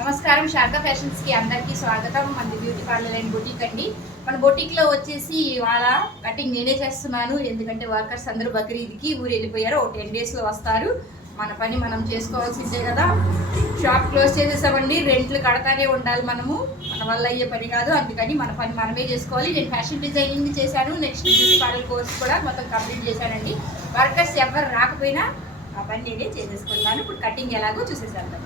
నమస్కారం, శారదా ఫ్యాషన్స్ కి అందరికీ స్వాగతం. మనది బ్యూటీ పార్లర్ అండ్ బొటిక్ అండి. మన బొటిక్ లో వచ్చేసి ఇవాళ కటింగ్ నేనే చేస్తున్నాను. ఎందుకంటే వర్కర్స్ అందరూ బక్రీద్కి ఊరు వెళ్ళిపోయారు. ఒక 10 days లో వస్తారు. మన పని మనం చేసుకోవాల్సిందే కదా. షాప్ క్లోజ్ చేసేసామండి. రెంట్లు కడతానే ఉండాలి మనము. మన వల్ల అయ్యే పని కాదు. అందుకని మన పని మనమే చేసుకోవాలి. నేను ఫ్యాషన్ డిజైనింగ్ చేశాను. నెక్స్ట్ బ్యూటీ పార్లర్ కోర్స్ కూడా మొత్తం కంప్లీట్ చేశానండి. వర్కర్స్ ఎవరు రాకపోయినా ఆ పని నేనే చేసేసుకున్నాను. ఇప్పుడు కటింగ్ ఎలాగో చూసేసాను.